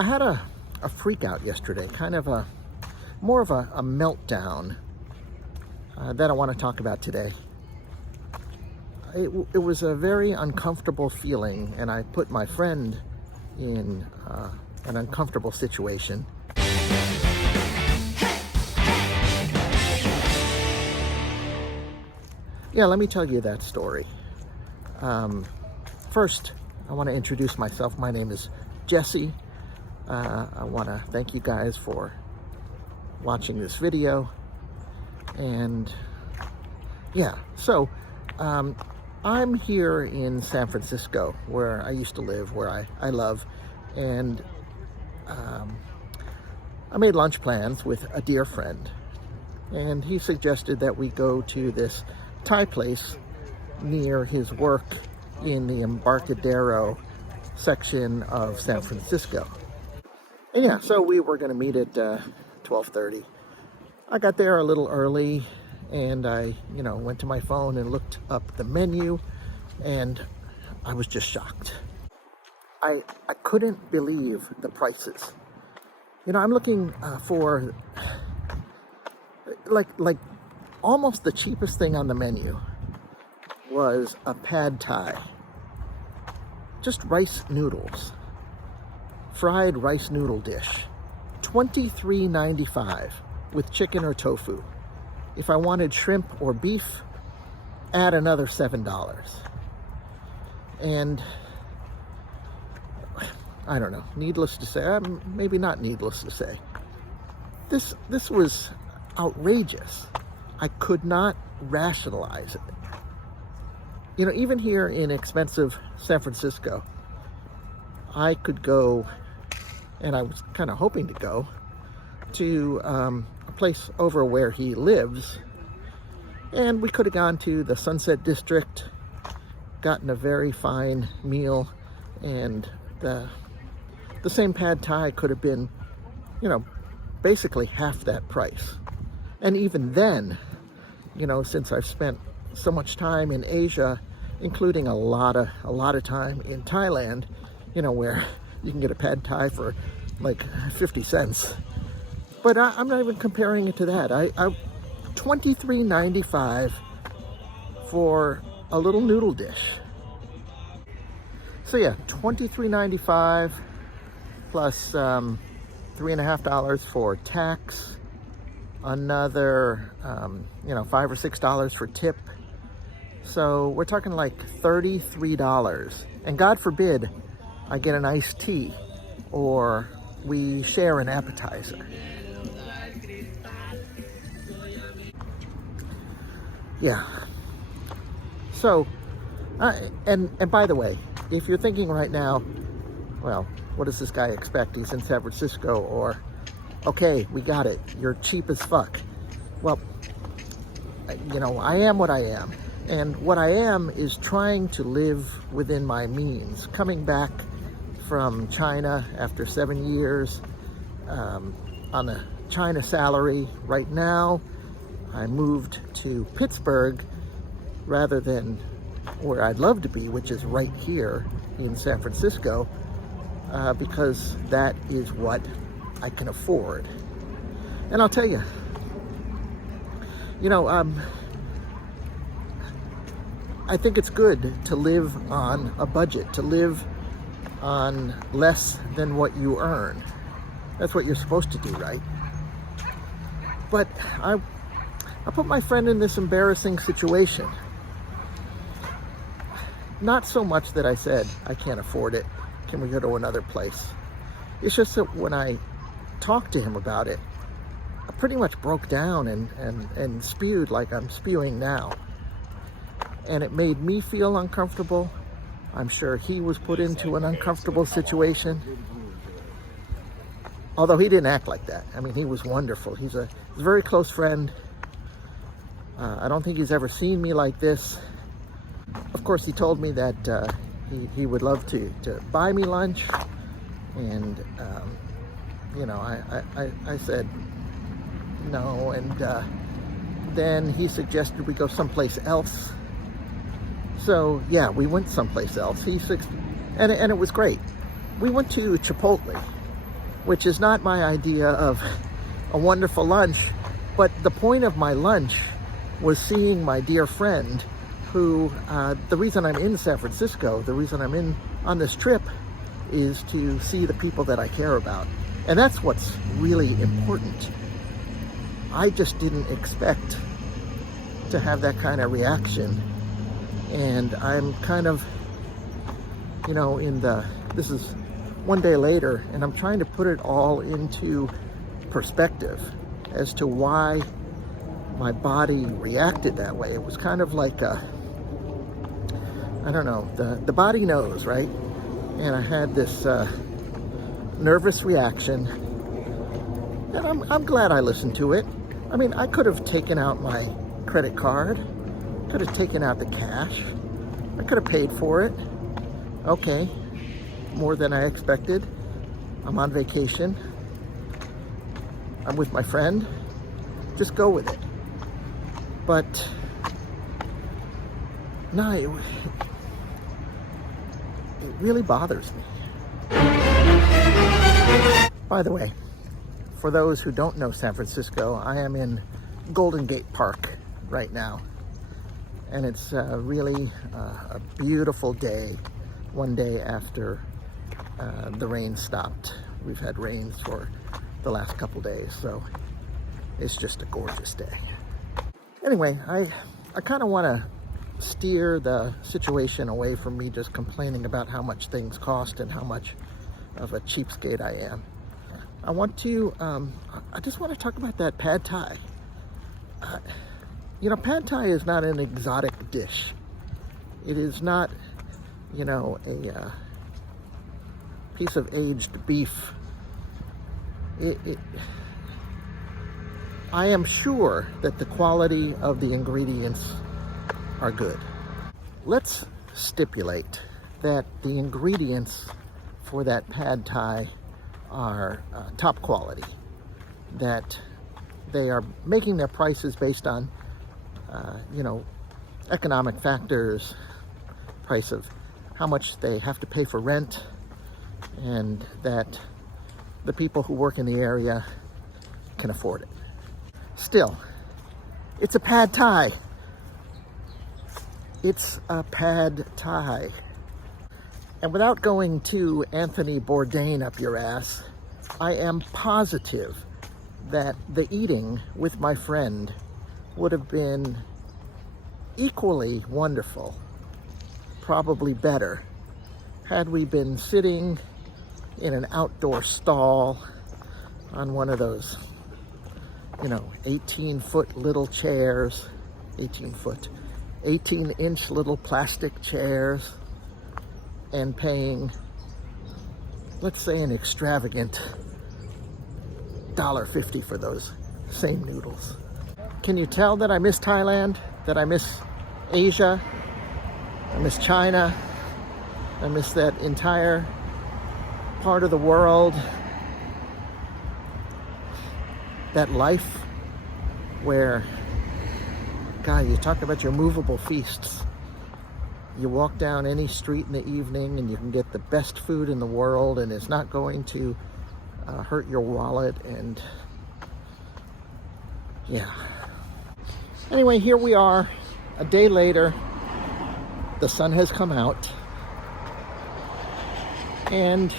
I had a freak out yesterday, kind of more of a meltdown that I want to talk about today. It was a very uncomfortable feeling, and I put my friend in an uncomfortable situation. Yeah, let me tell you that story. First, I want to introduce myself. My name is Jesse. I want to thank you guys for watching this video. And yeah, so I'm here in San Francisco, where I used to live, where I love. And I made lunch plans with a dear friend. And he suggested that we go to this Thai place near his work in the Embarcadero section of San Francisco. And yeah, so we were going to meet at 12:30. I got there a little early, and I, went to my phone and looked up the menu, and I was just shocked. I couldn't believe the prices. I'm looking for like almost the cheapest thing on the menu was a pad thai. Just rice noodles. Fried rice noodle dish. $23.95 with chicken or tofu. If I wanted shrimp or beef, add another $7. And I don't know, needless to say, maybe not needless to say, this was outrageous. I could not rationalize it. Even here in expensive San Francisco, I could go, and I was kind of hoping to go, to a place over where he lives, and we could have gone to the Sunset District, gotten a very fine meal, and the same pad thai could have been, basically half that price. And even then, since I've spent so much time in Asia, including a lot of time in Thailand, where you can get a pad thai for like 50 cents. But I'm not even comparing it to that. I $23.95 for a little noodle dish. So yeah, $23.95 plus $3.50 for tax, another $5 or $6 for tip. So we're talking like $33. And God forbid I get an iced tea or we share an appetizer. Yeah. So, and by the way, if you're thinking right now, well, what does this guy expect? He's in San Francisco, or, okay, we got it, you're cheap as fuck. Well, I am what I am. And what I am is trying to live within my means. Coming back from China after 7 years on a China salary. Right now, I moved to Pittsburgh rather than where I'd love to be, which is right here in San Francisco, because that is what I can afford. And I'll tell you, I think it's good to live on a budget, to live on less than what you earn. That's what you're supposed to do, right? But I put my friend in this embarrassing situation. Not so much that I said, I can't afford it, can we go to another place? It's just that when I talked to him about it, I pretty much broke down and spewed like I'm spewing now. And it made me feel uncomfortable. I'm sure he was put into an uncomfortable situation. Although he didn't act like that. I mean, he was wonderful. He's a very close friend. I don't think he's ever seen me like this. Of course, he told me that he would love to buy me lunch. And, I said no. And then he suggested we go someplace else. So yeah, we went someplace else. And it was great. We went to Chipotle, which is not my idea of a wonderful lunch. But the point of my lunch was seeing my dear friend who, the reason I'm in San Francisco, the reason I'm on this trip is to see the people that I care about. And that's what's really important. I just didn't expect to have that kind of reaction. And I'm kind of, this is one day later, and I'm trying to put it all into perspective as to why my body reacted that way. It was kind of like I don't know, the body knows, right? And I had this nervous reaction, and I'm glad I listened to it. I mean, I could have taken out my credit card, could have taken out the cash, I could have paid for it. Okay, more than I expected. I'm on vacation, I'm with my friend, just go with it. But no, it really bothers me. By the way, for those who don't know San Francisco, I am in Golden Gate Park right now. And it's really a beautiful day, one day after the rain stopped. We've had rains for the last couple days, so it's just a gorgeous day. Anyway, I kind of want to steer the situation away from me just complaining about how much things cost and how much of a cheapskate I am. I want to, I just want to talk about that pad thai. Pad thai is not an exotic dish. It is not, a piece of aged beef. I am sure that the quality of the ingredients are good. Let's stipulate that the ingredients for that pad thai are top quality, that they are making their prices based on economic factors, price of how much they have to pay for rent, and that the people who work in the area can afford it. Still, it's a pad thai. It's a pad thai. And without going to Anthony Bourdain up your ass, I am positive that the eating with my friend would have been equally wonderful, probably better, had we been sitting in an outdoor stall on one of those 18-foot little chairs, 18-inch little plastic chairs, and paying, let's say, an extravagant $1.50 for those same noodles. Can you tell that I miss Thailand? That I miss Asia? I miss China? I miss that entire part of the world, that life where, God, you talk about your movable feasts. You walk down any street in the evening and you can get the best food in the world, and it's not going to hurt your wallet. And yeah. Anyway, here we are, a day later. The sun has come out, and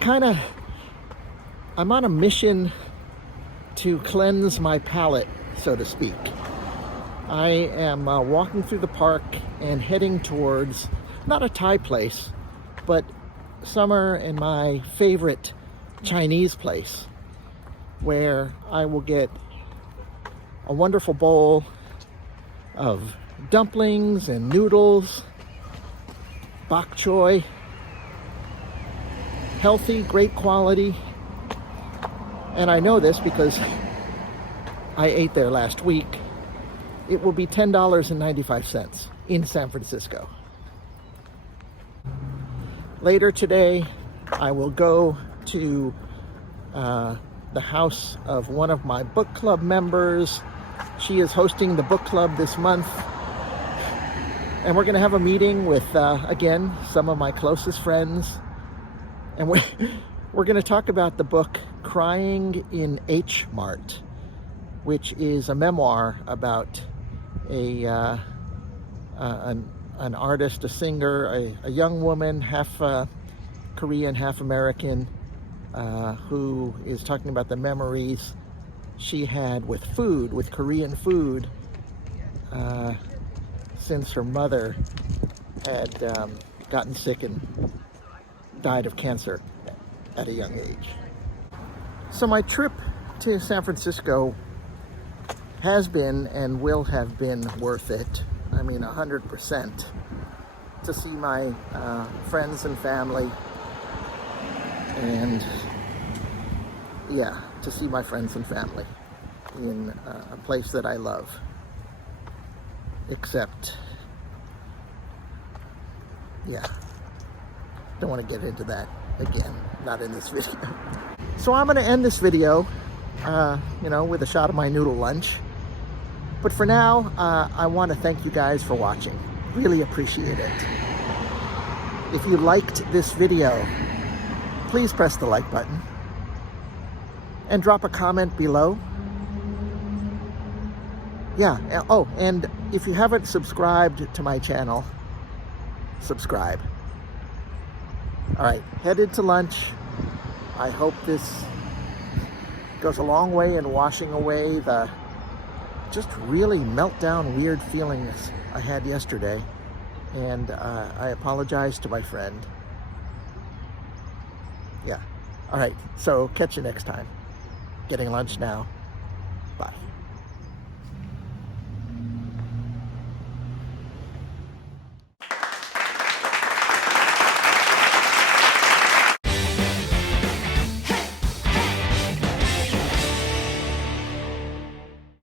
I'm on a mission to cleanse my palate, so to speak. I am walking through the park and heading towards, not a Thai place, but summer and my favorite Chinese place, where I will get a wonderful bowl of dumplings and noodles, bok choy, healthy, great quality. And I know this because I ate there last week. It will be $10.95 in San Francisco. Later today, I will go to the house of one of my book club members. She is hosting the book club this month. And we're going to have a meeting with, again, some of my closest friends. And We're going to talk about the book Crying in H Mart, which is a memoir about an artist, a singer, a young woman, half Korean, half American, who is talking about the memories she had with food, with Korean food, since her mother had gotten sick and died of cancer at a young age. So my trip to San Francisco has been and will have been worth it. I mean, 100%, to see my friends and family, and yeah, to see my friends and family in a place that I love. Except, yeah, don't want to get into that again, not in this video. So I'm going to end this video, with a shot of my noodle lunch. But for now, I want to thank you guys for watching. Really appreciate it. If you liked this video, please press the like button and drop a comment below. Yeah, oh, and if you haven't subscribed to my channel, subscribe. All right, headed to lunch. I hope this goes a long way in washing away the just really meltdown weird feelings I had yesterday. And I apologize to my friend. Yeah. All right, so catch you next time. Getting lunch now. Bye.